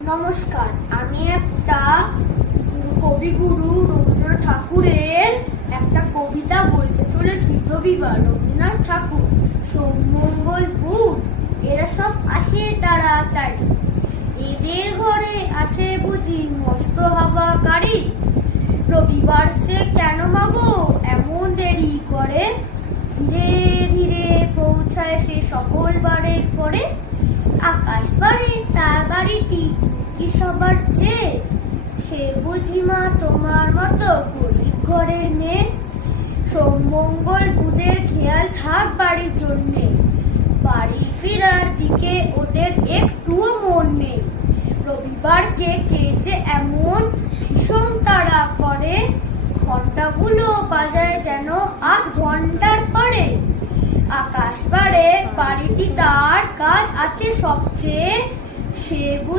নমস্কার, আমি একটা কবিগুরু রবীন্দ্রনাথ ঠাকুরের একটা কবিতা বলতে চলেছি। রবিবার, রবীন্দ্রনাথ ঠাকুর। সোম, মঙ্গল, বুধ এরা সব আসে তাড়াতাড়ি, এদের ঘরে আছে বুঝি মস্ত হাওয়া গাড়ি। রবিবার সে কেন মাগো এমন দেরি করে, ধীরে ধীরে পৌঁছায় সে সকল বারের পরে। আকাশ বাড়ি তার বাড়িটি কি সবার চেয়ে, সে বুঝি মা তোমার মতো গরিব ঘরের মেয়ে। সোম, মঙ্গল, বুধের খেয়াল থাক বাড়ির জন্যে, বাড়ি ফেরার দিকে ওদের একটুও মন নেই। রবিবারকে কে যে এমন ভীষণ তাড়া করে, ঘন্টাগুলো বাজায় যেন ৮ ঘন্টার পরে। আকাশ বাড়ে বাড়িটি তার কাজ আছে সবচেয়ে, সে